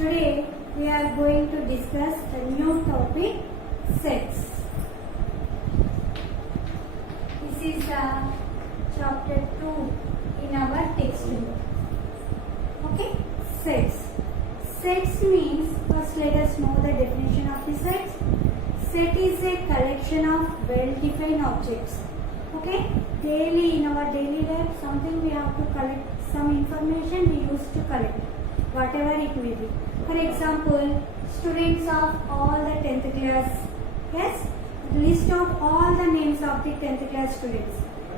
Today we are going to discuss a new topic, sets. This is chapter 2 in our textbook. Okay, sets. Sets means, first let us know the definition of the sets. Set is a collection of well-defined objects. Okay, in our daily life, something we have to collect, some information we used to collect, whatever it may be. For example, students of all the 10th class, yes, list out all the names of the 10th class students.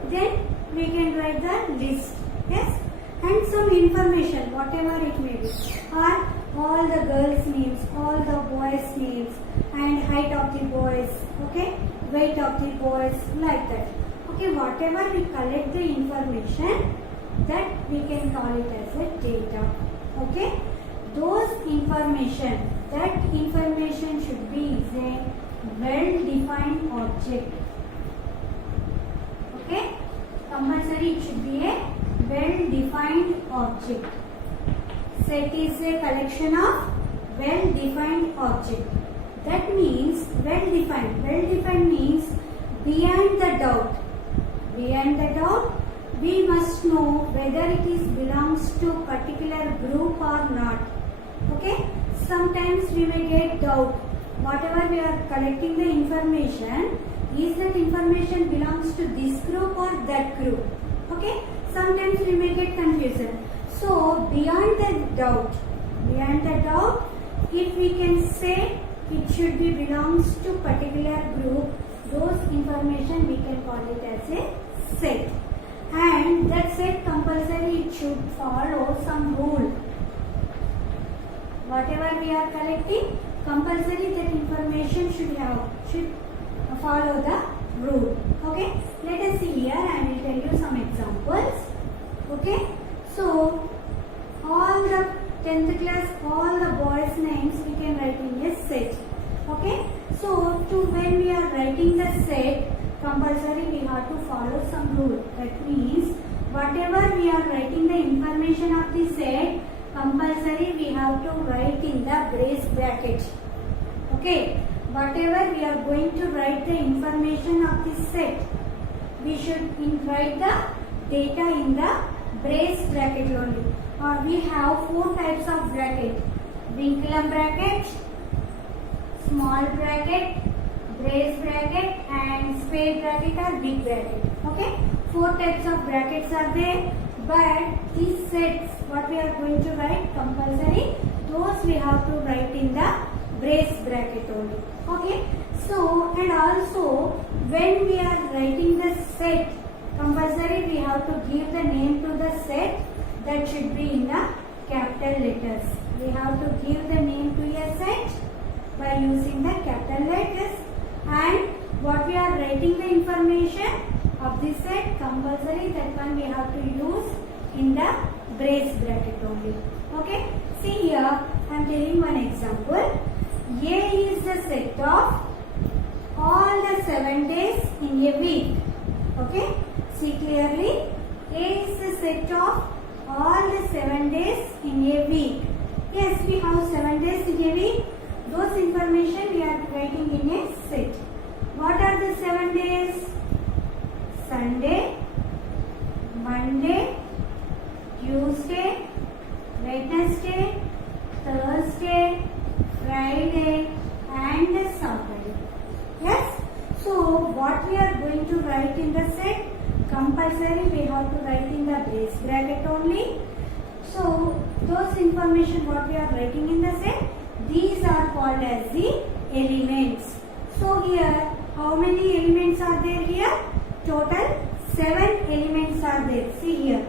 Then we can write the list, yes, and some information, whatever it may be, or all the girls' names, all the boys' names, and height of the boys, okay, weight of the boys, like that. Okay, whatever we collect the information, that we can call it as a data. Okay, those information, that information should be a well-defined object. Okay, compulsory it should be a well-defined object. Set is a collection of well-defined object. That means well-defined. Well-defined means beyond the doubt. Beyond the doubt, we must know whether it is belongs to particular group or not. Okay, sometimes we may get doubt. Whatever we are collecting the information, is that information belongs to this group or that group. Okay, sometimes we may get confusion. So beyond the doubt, if we can say it should be belongs to particular group, those information we can call it as a set. And that set compulsory it should follow some rule. Whatever we are collecting, compulsory that information should follow the rule. Okay, let us see here. I will tell you some examples. Okay, so all the 10th class, all the boys' names we can write in a set. Okay, so when we are writing the set, compulsory we have to follow some rule. That means whatever we are writing the information of the set, compulsory we have to write in the brace bracket. Okay, whatever we are going to write the information of the set, we should write the data in the brace bracket only. We have 4 types of bracket: Vinculum bracket, small bracket, brace bracket, and spade bracket or big bracket. Okay, 4 types of brackets are there, but these sets what we are going to write compulsory, those we have to write in the brace bracket only. Okay, so and also when we are writing the set, compulsory we have to give the name to the set, that should be in the capital letters. We have to give the name to a set by using the capital letters, and what we are writing the information of this set, compulsory that one we have to use in the brace bracket only. Okay, see here I am telling one example. A is the set of all the 7 days in a week. Okay, see clearly, A is the set of all the 7 days in a week. Yes, we have 7 days in a week. Those information we are writing in a set. What are the 7 days? Sunday, Monday, Tuesday, Wednesday, Thursday, Friday, and Saturday. Yes? So what we are going to write in the set? Compulsory we have to write in the brace bracket only. So those information what we are writing in the set, these are called as the elements. So here how many elements are there here? Total 7 elements are there. See here,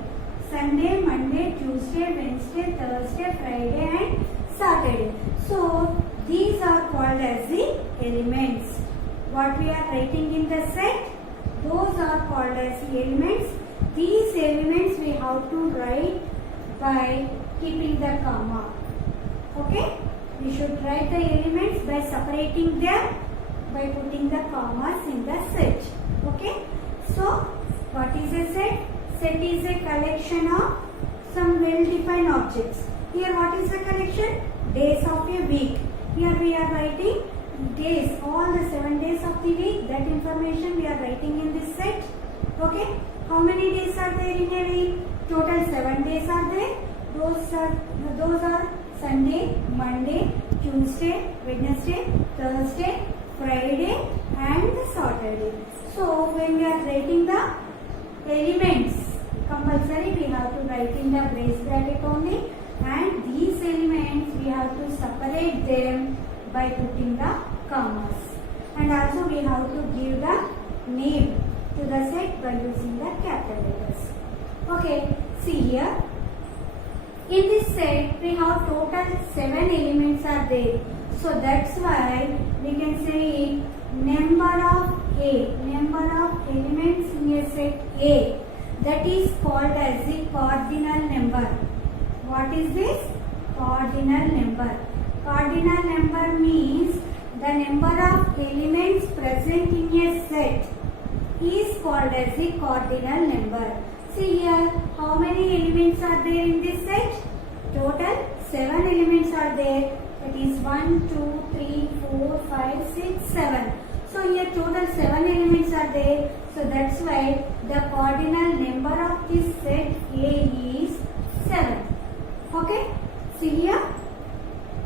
Sunday, Monday, Tuesday, Wednesday, Thursday, Friday, and Saturday. So these are called as the elements. What we are writing in the set, those are called as the elements. These elements we have to write by keeping the comma. Okay, we should write the elements by separating them by putting the commas in the set. Okay, so what is a set? Set is a collection of some well-defined objects. Here what is the collection? days of a week. Here we are writing days, all the 7 days of the week. That information we are writing in this set. Okay. How many days are there in a week? Total 7 days are there. Those are Sunday, Monday, Tuesday, Wednesday, Thursday, Friday and Saturday. So when we are writing the elements, compulsory we have to write in the brace bracket only, and these elements we have to separate them by putting the commas, and also we have to give the name to the set by using the capital letters. Okay, see here. In this set we have total 7 elements are there. So that's why we can say number of elements in a set A, that is called as the cardinal number. What is this? Cardinal number. Cardinal number means the number of elements present in a set is called as the cardinal number. See here, how many elements are there in this set? Total 7 elements are there. That is 1, 2, 3, 4, 5, 6, 7. So here total 7 elements are there. So that's why the cardinal number of this set A is 7. Okay. See here,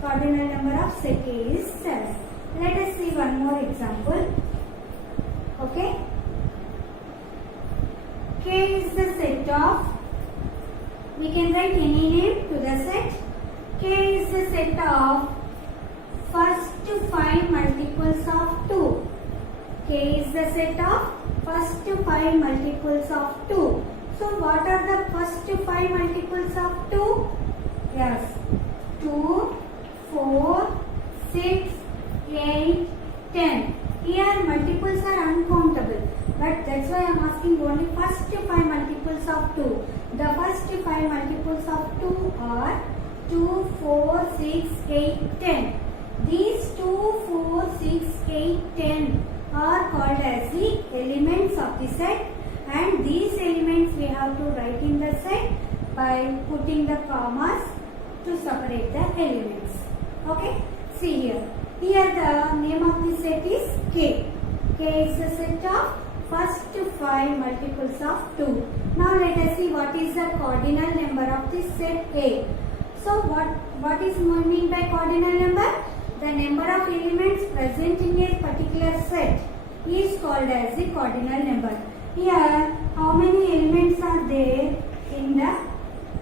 cardinal number of set A is 7. Let us see one more example. Okay. K is the set of, we can write any name to the set. K is the set of first 5 multiples of 2. K is the set of first 5 multiples of 2. So what are the first 5 multiples of 2? Yes, 2, 4, 6, 8, 10. Here multiples are uncountable, but that's why I am asking only first 5 multiples of 2. The first 5 multiples of 2 are 2, 4, 6, 8, 10. These 2, 4, 6, 8, 10 are called as the elements of the set, and these elements we have to write in the set by putting the commas to separate the elements. Okay, see here. Here the name of the set is K. K is the set of first 5 multiples of 2. Now let us see what is the cardinal number of this set A. So what is meant by cardinal number? The number of elements present in a particular set is called as the cardinal number. Here how many elements are there in the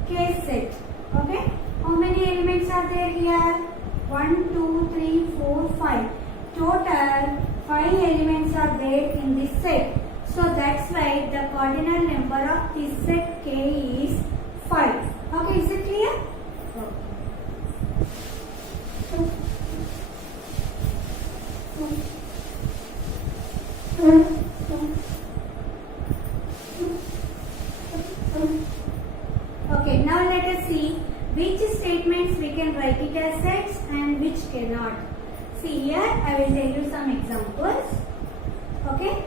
K set? Okay, how many elements are there here? 1, 2, 3, 4, 5. Total 5 elements are there in this set. So that's why the cardinal number of this set K is 5. Okay, is it clear? Okay, now let us see which statements we can write it as sets and which cannot. See here, I will tell you some examples. Okay,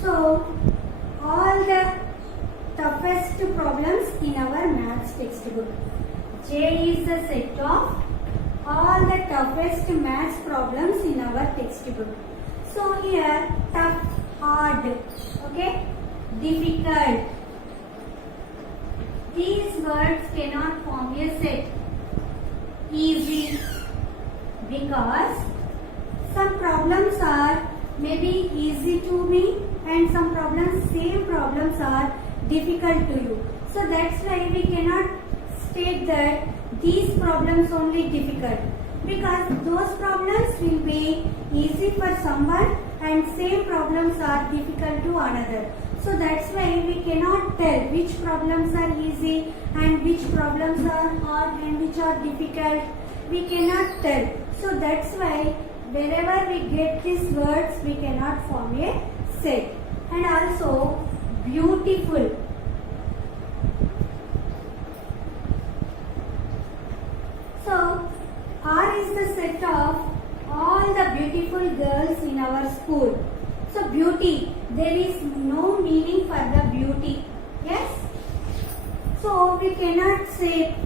so all the toughest problems in our maths textbook. J is the set of all the toughest maths problems in our textbook. So here, tough, hard, okay, difficult. These words cannot form a set. Easy, because some problems are maybe easy to me and some problems, same problems are difficult to you. So that's why we cannot state that these problems only difficult, because those problems will be easy for someone and same problems are difficult to another. So that's why we cannot tell which problems are easy and which problems are hard and which are difficult. We cannot tell. So that's why wherever we get these words, we cannot form a set. And also beautiful. So R is the set of all the beautiful girls in our school. So beauty, there is no meaning for the beauty. Yes? So we cannot say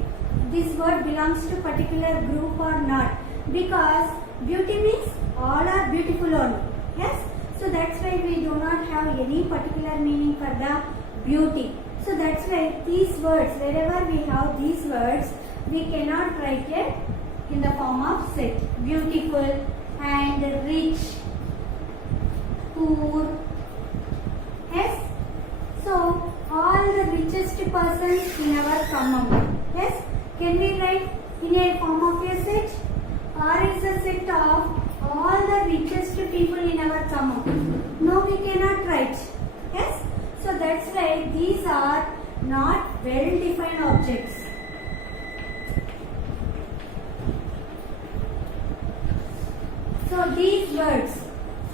this word belongs to particular group or not? Because beauty means all are beautiful only. Yes. So that's why we do not have any particular meaning for the beauty. So that's why these words, wherever we have these words, we cannot write it in the form of set. Beautiful and rich, poor. Yes. So all the richest persons in our common. Yes. Can we write in a form of a set? Or is a set of all the richest people in our common? No, we cannot write. Yes. So that's why these are not well-defined objects. So these words,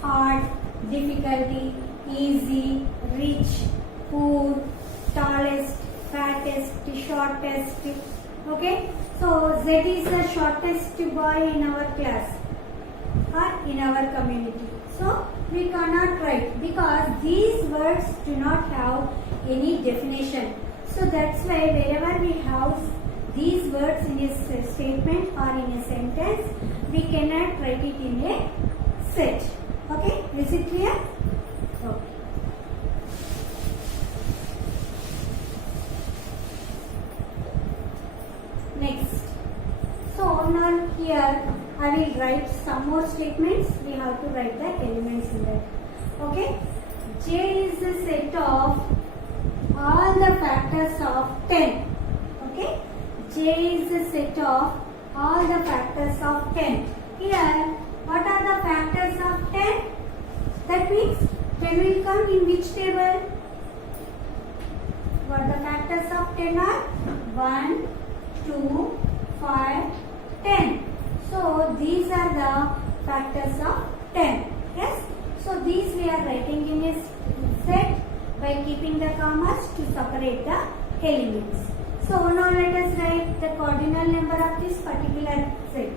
hard, difficulty, easy, rich, poor, tallest, fattest, shortest. Okay. So Z is the shortest boy in our class or in our community. So we cannot write because these words do not have any definition. So that's why wherever we have these words in a statement or in a sentence, we cannot write it in a set. Okay, is it clear? Okay. Next. So now here I will write some more statements. We have to write the elements in that. Okay. J is the set of all the factors of 10. Okay. J is the set of all the factors of 10. Here, what are the factors of 10? That means 10 will come in which table? What the factors of 10 are? 1, 2, 5, 10. So these are the factors of 10. Yes. So these we are writing in a set by keeping the commas to separate the elements. So now let us write the cardinal number of this particular set.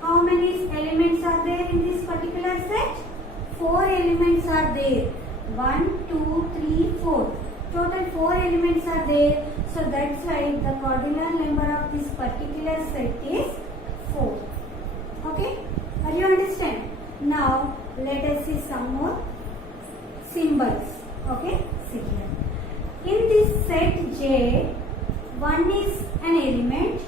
How many elements are there in this particular set? 4 elements are there. 1, 2, 3, 4. Total 4 elements are there. So that's why the cardinal number of this particular set is 4. Okay? Are you understand? Now let us see some more symbols. Okay? See here. In this set J, 1 is an element,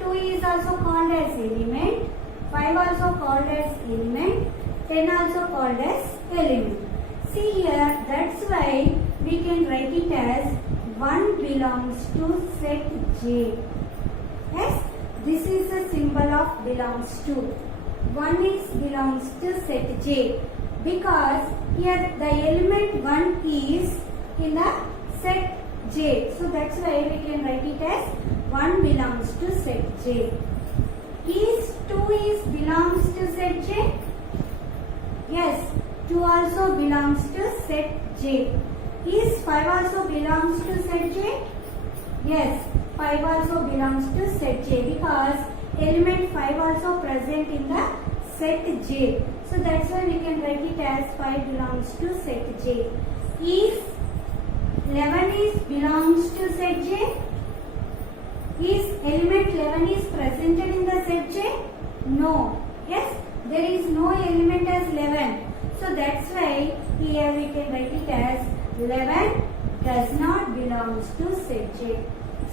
2 is also called as element, 5 also called as element, 10 also called as element. See here, that's why we can write it as 1 belongs to set J. Yes, this is the symbol of belongs to. 1 is belongs to set J because here the element 1 is in the set J. So that's why we can write it as 1 belongs to set J. Is 2 is belongs to set J? Yes, 2 also belongs to set J. Is 5 also belongs to set J? Yes, 5 also belongs to set J because element 5 also present in the set J. So that's why we can write it as 5 belongs to set J. Is 11 is belongs to set J? Is element 11 is presented in the set J? No. Yes, there is no element as 11. So that's why here we can write it as 11 does not belongs to set J.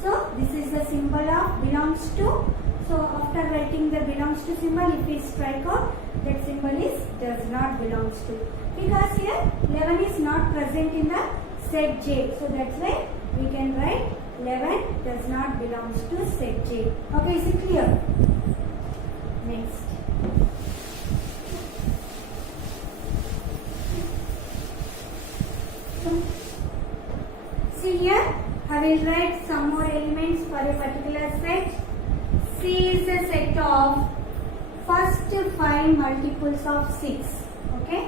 So this is the symbol of belongs to. So after writing the belongs to symbol, if we strike out, that symbol is does not belongs to. Because here 11 is not present in the set J. So that's why we can write 11 does not belongs to set J. Okay, is it clear? Next. See here, I will write some more elements for a particular set. C is a set of first 5 multiples of 6. Okay.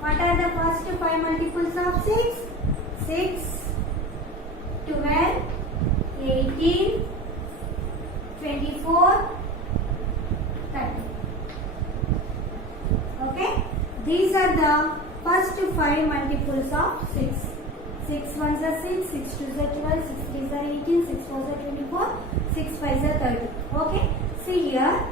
What are the first 5 multiples of 6? 6, 12, 18, 24, 30. Okay. These are the first 5 multiples of 6. 6 ones are 6, 6 twos are 12, 6 threes are 18, 6 fours are 24, 6 5 are 30. Okay. See here.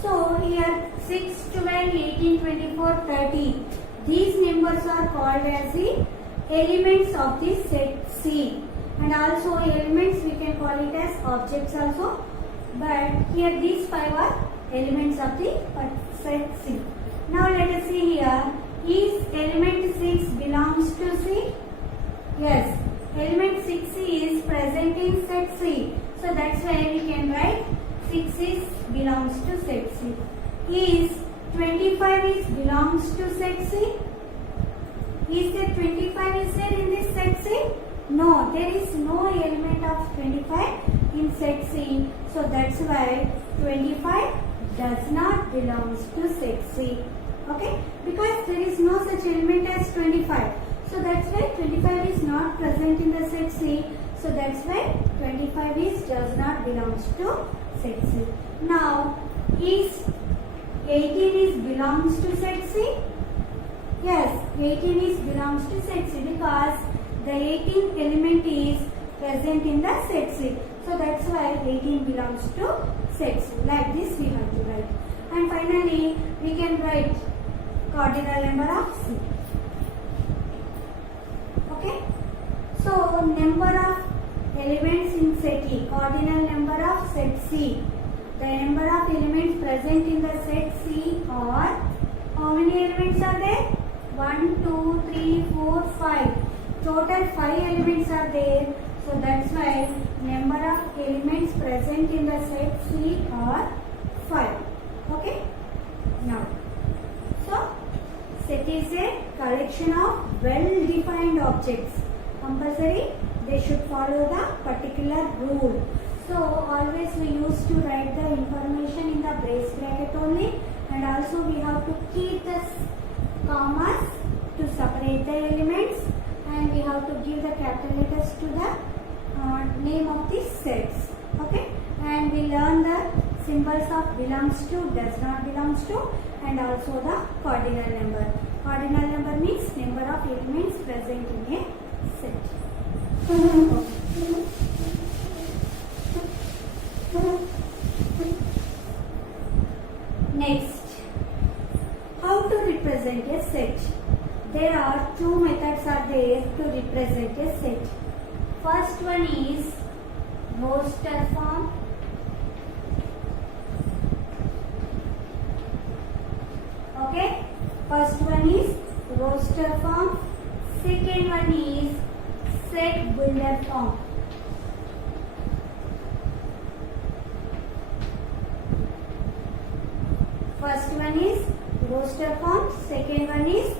So here 6, 12, 18, 24, 30. These numbers are called as the elements of the set C. And also elements we can call it as objects also. But here these 5 are elements of the set C. Now let us see here. Is element 6 belongs to C? Yes. Element 6 is present in set C. So that's why we can write 6 is belongs to set C. Is 25 is belongs to set C? Is there 25 is there in this set C? No, there is no element of 25 in set C. So that's why 25 does not belongs to set C. Okay? Because there is no such element as 25. So that's why 25 is not present in the set C. So that's why 25 is does not belongs to set C. Now, is 18 is belongs to set C? Yes, 18 is belongs to set C because the 18th element is present in the set C. So that's why 18 belongs to set C. Like this we have to write. And finally, we can write cardinal number of C. Okay. So number of elements in set E, cardinal number of set C. The number of elements present in the set C are, how many elements are there? 1, 2, 3, 4, 5. Total 5 elements are there. So that's why number of elements present in the set C are 5. Okay. Now, so set is a collection of well-defined objects. Compulsory, they should follow the particular rule. So always we used to write the information in the brace bracket only, and also we have to keep the commas to separate the elements, and we have to give the capital letters to the name of the sets. Okay, and we learn the symbols of belongs to, does not belongs to, and also the cardinal number. Cardinal number means number of elements present in a set. Next, how to represent a set? There are two methods are there to represent a set. First one is roster form. Okay, first one is roster form. Second one is set builder form. First one is roster form, second one is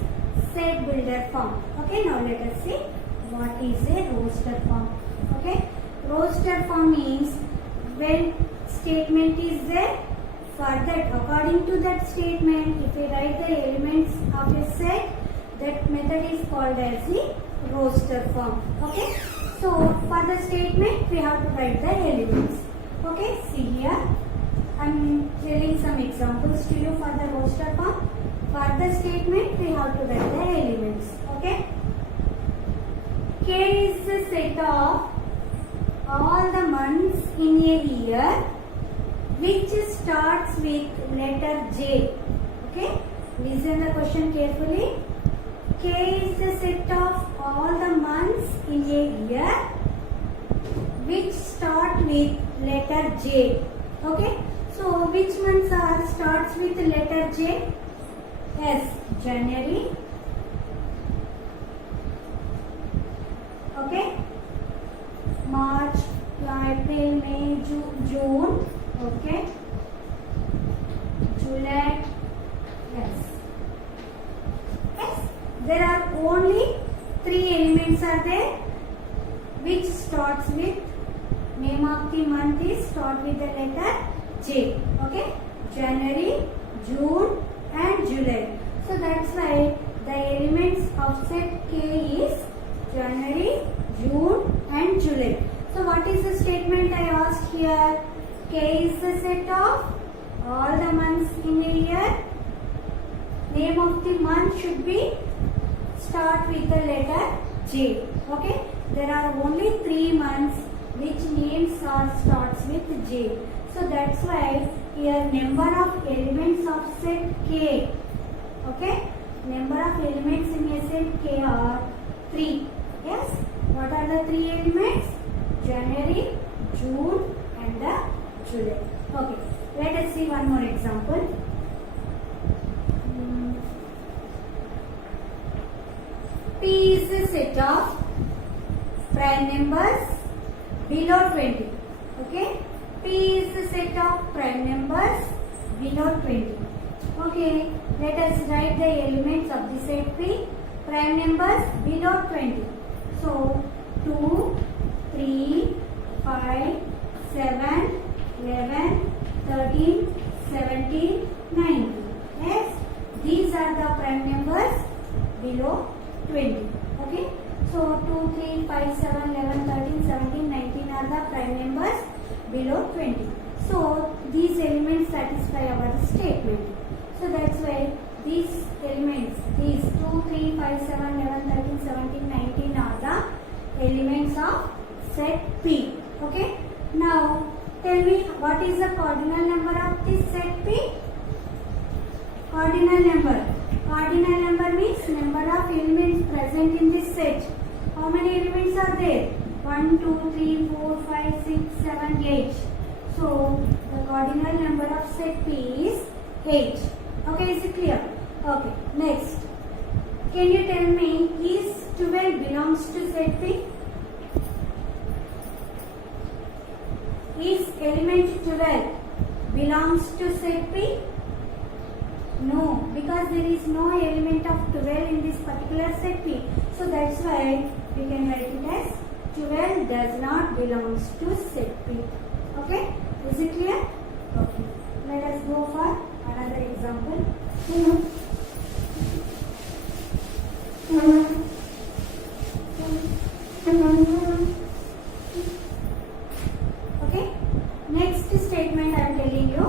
set builder form. Okay, now let us see what is a roster form. Okay, roster form means when statement is there, for that according to that statement, if we write the elements of a set, that method is called as the roster form. Okay, so for the statement we have to write the elements. Okay, see here. I am telling some examples to you for the roster form. For the statement, we have to write the elements. Okay. K is the set of all the months in a year which starts with letter J. Okay. Listen the question carefully. K is the set of all the months in a year which start with letter J. Okay. So, which months are starts with letter J? Yes, January. Okay. March, April, May, June. Okay. July. Yes. Yes. There are only 3 elements are there which starts with, name of the month is start with the letter J. Okay, January, June and July. So that's why the elements of set K is January, June and July. So what is the statement I asked here? K is the set of all the months in a year. Name of the month should be start with the letter J. Okay, there are only 3 months which names are starts with J. So that's why here number of elements of set K. Okay, number of elements in a set K are 3. Yes, what are the 3 elements? January, June and the July. Okay, let us see one more example. P is a set of prime numbers below 20. Okay, P is a set of prime numbers below 20. Okay, let us write the elements of the set P. Prime numbers below 20. So 2, 3, 5, 7, 11, 13, 17, 19. Yes, these are the prime numbers below 20. Okay, so 2, 3, 5, 7, 11, 13, 17, 19 are the prime numbers below 20. So these elements satisfy our statement. So that's why these elements, these 2, 3, 5, 7, 11, 13, 17, 19 are the elements of set P. Okay, now tell me what is the cardinal number of this set P? Cardinal number. Cardinal number means number of elements present in this set. How many elements are there? 1, 2, 3, 4, 5, 6, 7, 8. So the cardinal number of set P is 8. Okay, is it clear? Okay, next. Can you tell me is 12 belongs to set P? Is element 12 belongs to set P? No, because there is no element of 12 in this particular set P. So that's why we can write it as 12 does not belongs to set P. Okay, is it clear? Okay, let us go for another example. Okay, next statement I am telling you.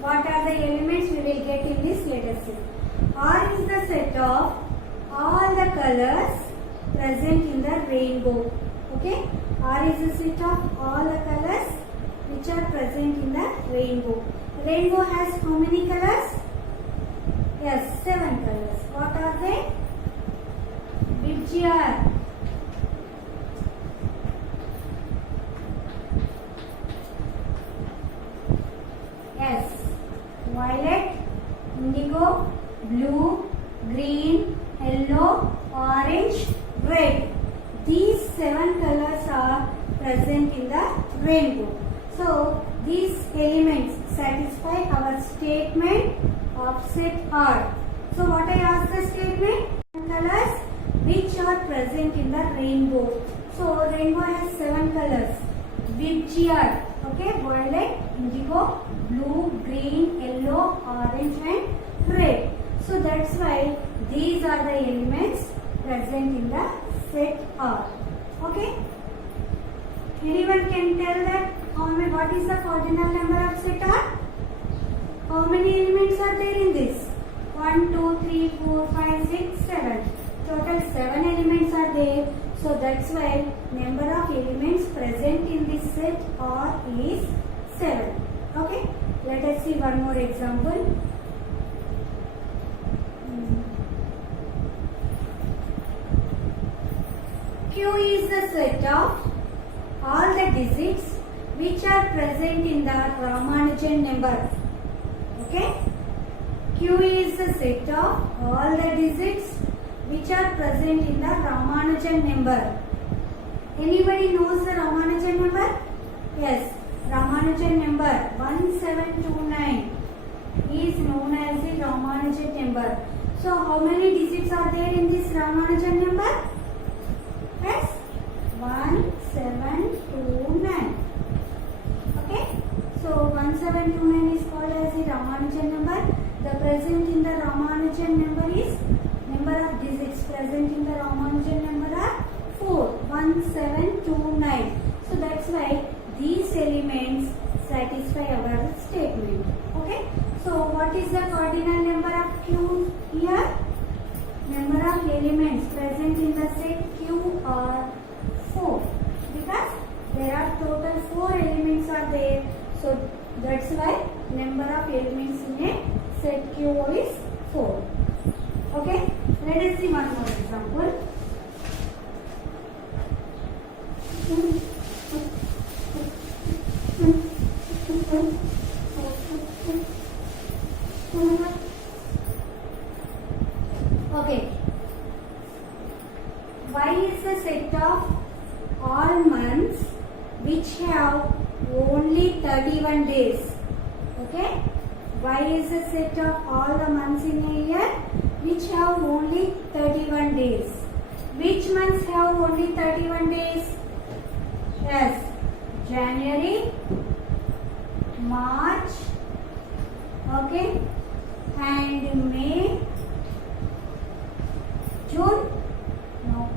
What are the elements we will get in this? Let us see. R is the set of all the colors present in the rainbow. Okay, R is the set of all the colors which are present in the rainbow. Rainbow has how many colors? Yes, 7 colors. What are they? Which yes, violet, indigo, blue, green, yellow, orange, red. These 7 colors are present in the rainbow. So these elements satisfy our statement of set R. So what I asked the statement? Colors which are present in the rainbow. So rainbow has 7 colors. Which are, okay, violet, indigo, blue, green, yellow, orange and red. So that's why these are the elements present in the set R. Okay. Anyone can tell that what is the cardinal number of set R? How many elements are there in this? 1, 2, 3, 4, 5, 6, 7. Total 7 elements are there. So that's why number of elements present in this set R is 7. Okay. Let us see one more example. Q is the set of all the digits which are present in the Ramanujan number. Okay. Q is the set of all the digits which are present in the Ramanujan number. Anybody knows the Ramanujan number? Yes, Ramanujan number 1729 is known as the Ramanujan number. So how many digits are there in this Ramanujan number? Yes, 1729. Okay, so 1729 is called as the Ramanujan number. The present in the Ramanujan number is number of digits present in the Ramanujan number are 4, 1729. So that's why these elements satisfy our statement. Okay, so what is the cardinal number of Q here? Number of elements present in the Y is a set of all months which have only 31 days. Okay? Y is a set of all the months in a year which have only 31 days. Which months have only 31 days? Yes, January, March, okay, and May, June, no,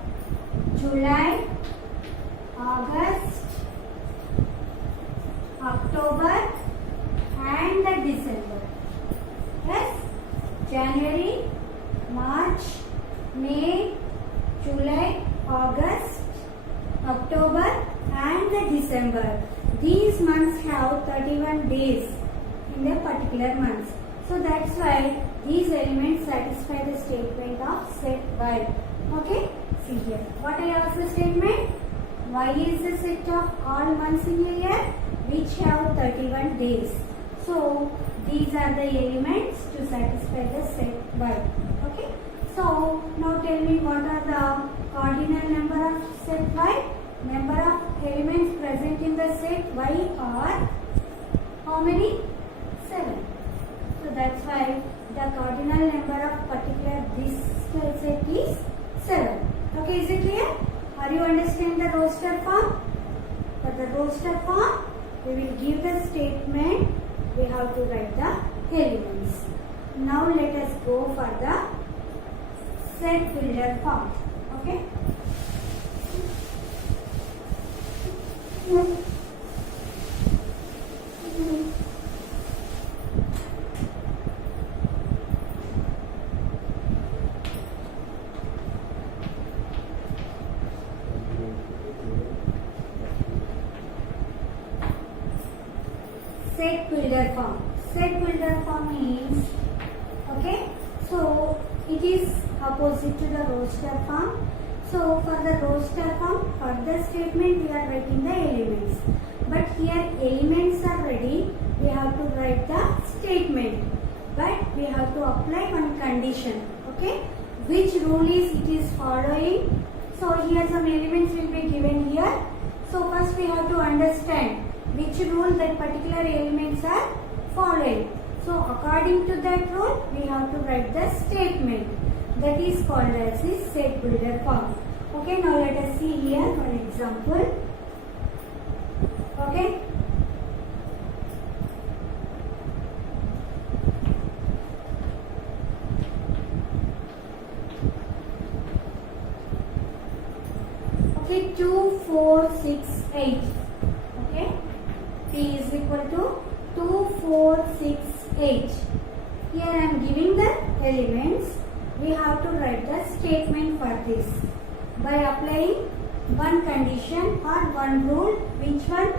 July, August, October, and December. Yes, January, March, May, July, August, October, and December. These months have 31 days in a particular month. So that's why these elements satisfy the statement of set Y. Okay? See here. What I asked the statement? Y is a set of all months in a year which have 31 days. So these are the elements to satisfy the set Y. Okay? So now tell me what are the cardinal number of set Y? Number of elements present in the set Y are how many? 7. So that's why the cardinal number of particular this set is 7. Okay, is it clear? Are you understand the roster form? For the roster form, we will give the statement. We have to write the elements. Now let us go for the set builder form. Okay. Set builder form. Set builder form means, okay, so it is opposite to the roster form. So for the roster form, for the statement we are writing the elements. But here elements are ready, we have to write the statement. But we have to apply one condition. Okay, which rule is it is following? So here some elements will be given here. So first we have to understand which rule that particular elements are following. So according to that rule, we have to write the statement. That is called as the set builder form. Okay, now let us see here one example. Okay. Okay, 2, 4, 6, 8. Okay. P is equal to 2, 4, 6, 8. Here I am giving the elements. We have to write the statement for this by applying one condition or one rule. Which one?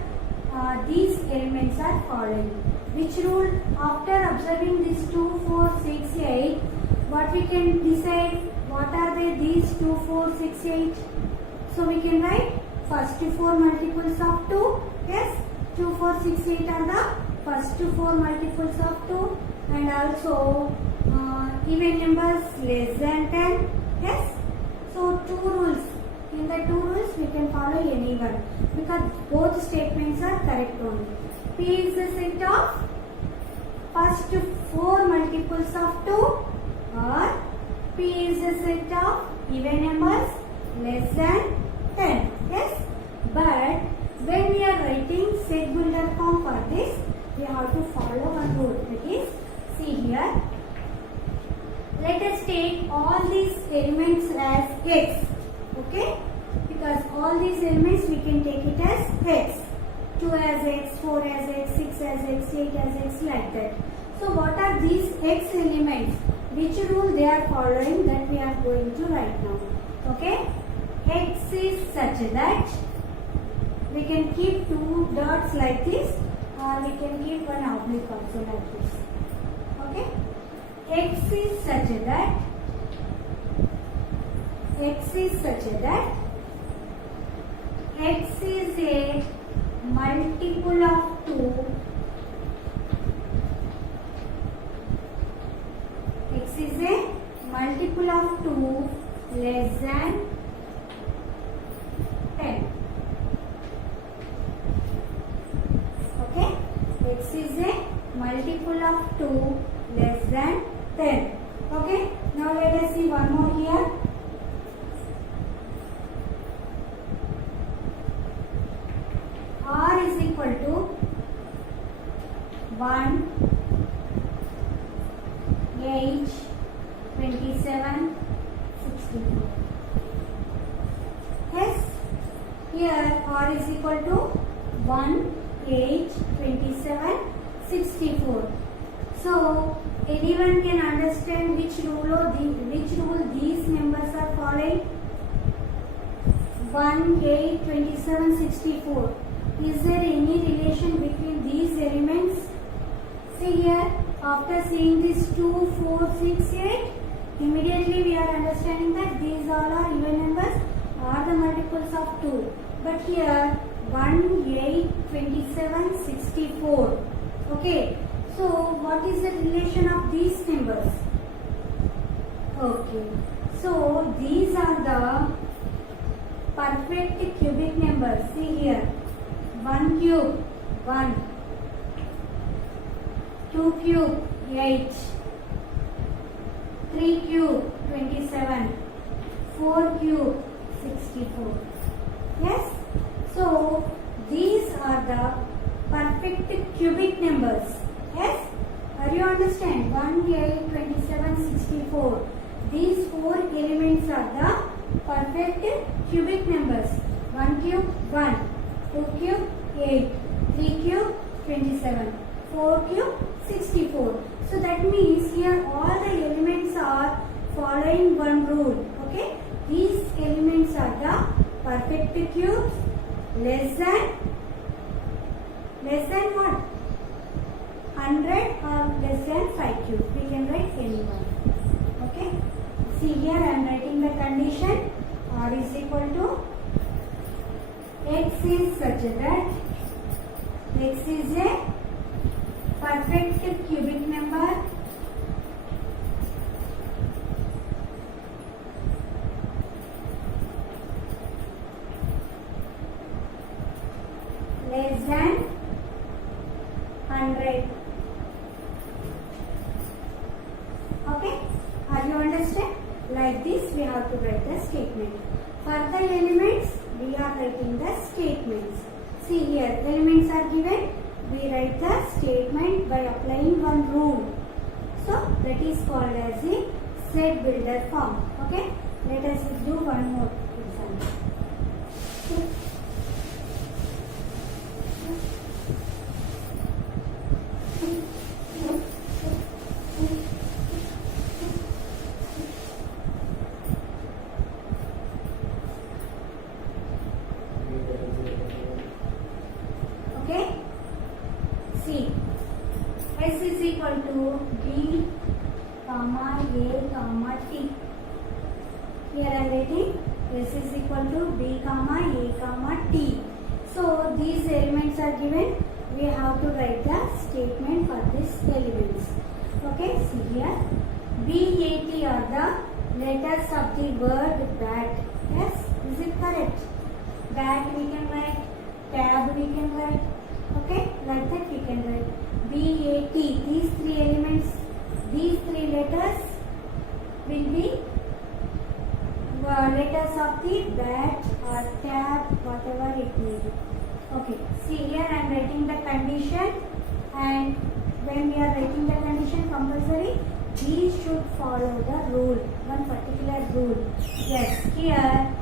These elements are following. Which rule? After observing these 2, 4, 6, 8, what we can decide? What are they? These 2, 4, 6, 8. So we can write first 4 multiples of 2. Yes, 2, 4, 6, 8 are the first 4 multiples of 2, and also even numbers less than 10. Yes, so 2 rules. In the 2 rules we can follow any one because both statements are correct only. P is the set of first 4 multiples of 2, or P is the set of even numbers less than 10. Yes, but when we are writing set builder form for this, we have to follow one rule. That is, see here, let us take all these elements as x. Okay, because all these elements we can take it as x. 2 as x, 4 as x, 6 as x, 8 as x, like that. So what are these x elements? Which rule they are following, that we are going to write now. Okay, x is such that we can keep 2 dots like this, or we can keep one oblique also like this. Okay, x is such that x is a multiple of 2. X is a multiple of 2 less than 1, 8, 27, 64. Yes, here r is equal to 1, 8, 27, 64. So anyone can understand which rule these numbers are following? 1, 8, 27, 64. Is there any relation between these elements? See here, after seeing this 2, 4, 6, 8, immediately we are understanding that these all are even numbers or the multiples of 2. But here 1, 8, 27, 64. Okay. So what is the relation of these numbers? Okay. So these are the perfect cubic numbers. See here. 1 cube 1, 2 cube 8, 3 cube 27, 4 cube 64. Yes. So these are the perfect cubic numbers. Yes. Are you understand? 1, 8, 27, 64. These 4 elements are the perfect cubic numbers. 1 cube 1, 2 cube 8, 3 cube 27, 4 cube 64. So that means here all the elements are following one rule. Okay. These elements are the perfect cubes less than what? 100 or less than 5 cubes. We can write any one. Okay. See here I am writing the condition. R is equal to X is such that X is a perfect cubic number less than 100. Okay. Are you understand? Like this we have to write the statement. For the elements we are writing the statements. See here elements are given. We write the statement by applying one rule. So that is called as a set builder form. Okay. Let us do one more example. Okay. See, S is equal to B, comma A, comma T. Here I am writing S is equal to B, comma A, comma T. So these elements are given. We have to write the statement for these elements. Okay. See here, B, A, T are the letters of the word bat. Yes, is it correct? Bat we can write, tab we can write. Okay, like that we can write B, A, T. These 3 elements, these 3 letters will be letters of the bat or tab, whatever it may be. Okay, see here I am writing the condition, and when we are writing the condition compulsory, these should follow the rule, one particular rule. Yes, here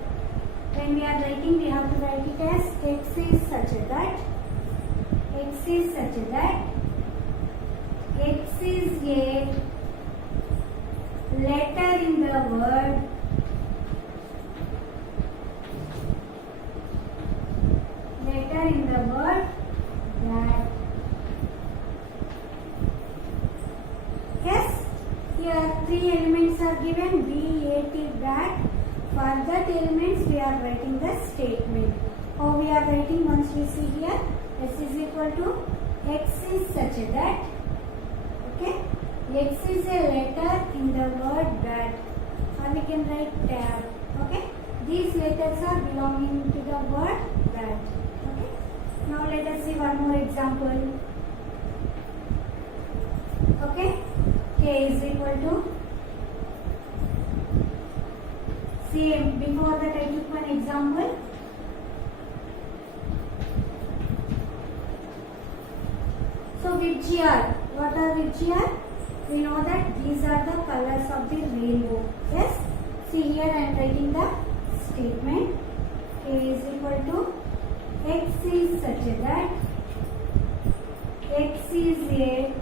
when we are writing we have to write it as X is such that X is such that X is a letter in the word that. Yes, here 3 elements are given, B, A, T, that. For that elements we are writing the statement. How we are writing once we see here, S is equal to X is such that. Okay, X is a letter in the word that, or we can write tab. Okay, these letters are belonging to the word that. Okay, now let us see one more example. Okay, K is equal to, see before that I took one example. So which VGR. What are VGR? We know that these are the colors of the rainbow. Yes. See here I am writing the statement. K is equal to X is such that X is a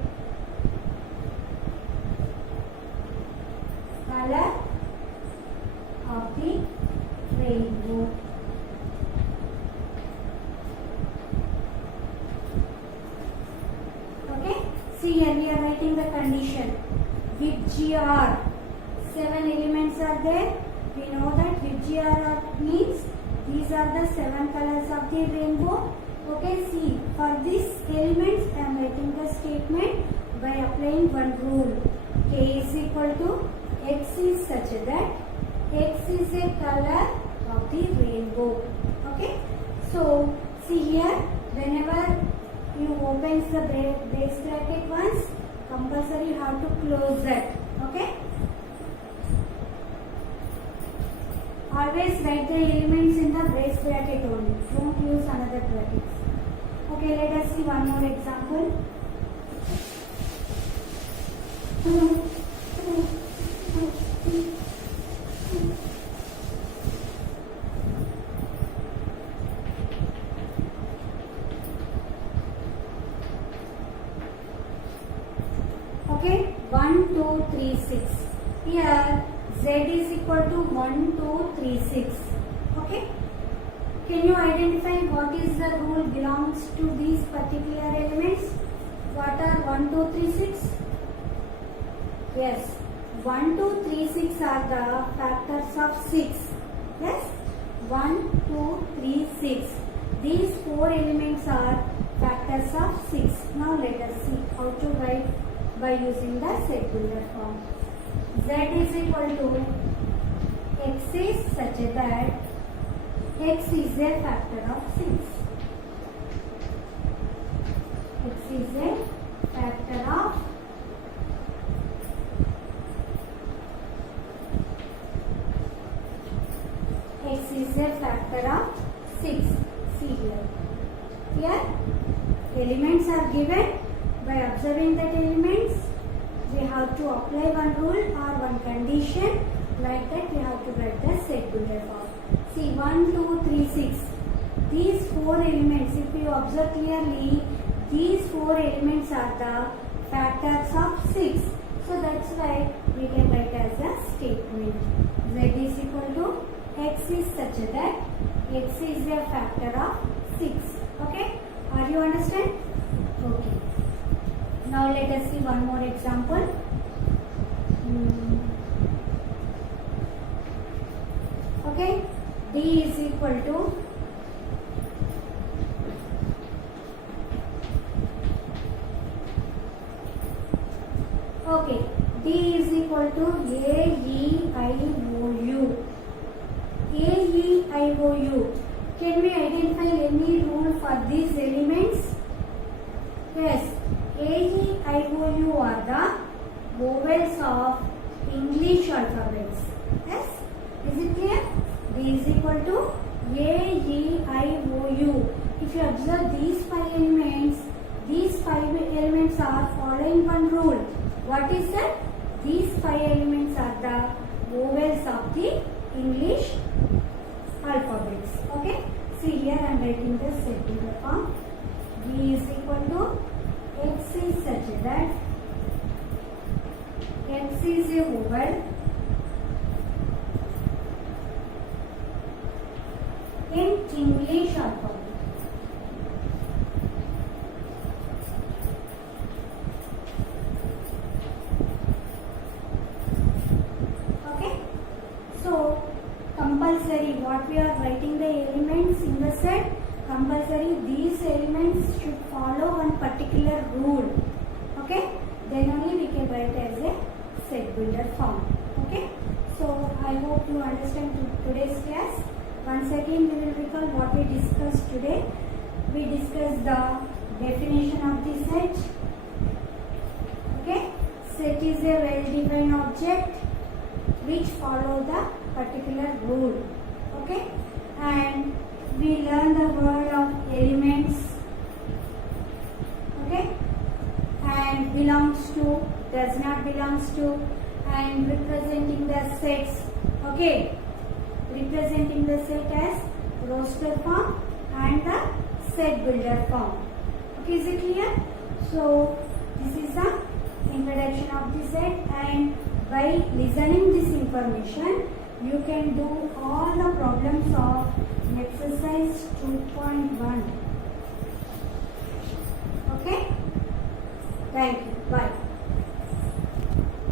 color of the rainbow. Okay. See here we are writing the condition. With GR, 7 elements are there. We know that with GR means these are the 7 colors of the rainbow. Okay, see, for these elements I am writing the statement by applying one rule. K is equal to X is such that X is a color of the rainbow. Okay, so see here, whenever you open the brace bracket once, compulsory you have to close that. Okay. Always write the elements in the brace bracket only. Don't use another brackets. Okay, let us see one more example. Okay, 1, 2, 3, 6. Here Z is equal to 1, 2, 3, 6. Okay. Can you identify what is the rule belongs to these particular elements? What are 1, 2, 3, 6? Yes. 1, 2, 3, 6 are the factors of 6. Yes. 1, 2, 3, 6. These 4 elements are factors of 6. Now let us see how to write by using the set builder form. Z is equal to X is such that X is a factor of 6. X is a factor of 6. See here. Here elements are given. By observing that elements, we have to apply one rule or one condition. Like that we have to write the set builder form. See 1, 2, 3, 6. These 4 elements, if you observe clearly, these 4 elements are the factors of 6. So that's why we can write as a statement. Z is equal to X is such that X is a factor of 6. Okay? Are you understand? Okay. Now let us see one more example. Okay, D is equal to D is equal to A, E, I, O, U. A, E, I, O, U. Can we identify any rule for these elements? Yes. A, E, I, O, U are the vowels of English alphabets. Yes? Is it clear? D is equal to A, E, I, O, U. If you observe these 5 elements are following one rule. What is that? These 5 elements are the vowels of the English alphabets. Okay? See here I am writing the set builder form. D is equal to X is such that X is a vowel in English alphabet. Okay? So, compulsory what we are writing the elements in the set, compulsory these elements should follow one particular rule. Okay? Then only we can write as a set builder form. Okay? So I hope you understand today's class. Once again we will recall what we discussed today. We discussed the definition of the set. Okay? Set is a well-defined object which follow the particular rule. Okay? And we learn the word of elements. Okay? belongs to, does not belongs to, and representing the sets. Okay, representing the set as roster form and the set builder form. Okay, is it clear? So this is the introduction of the set, and by listening this information you can do all the problems of exercise 2.1.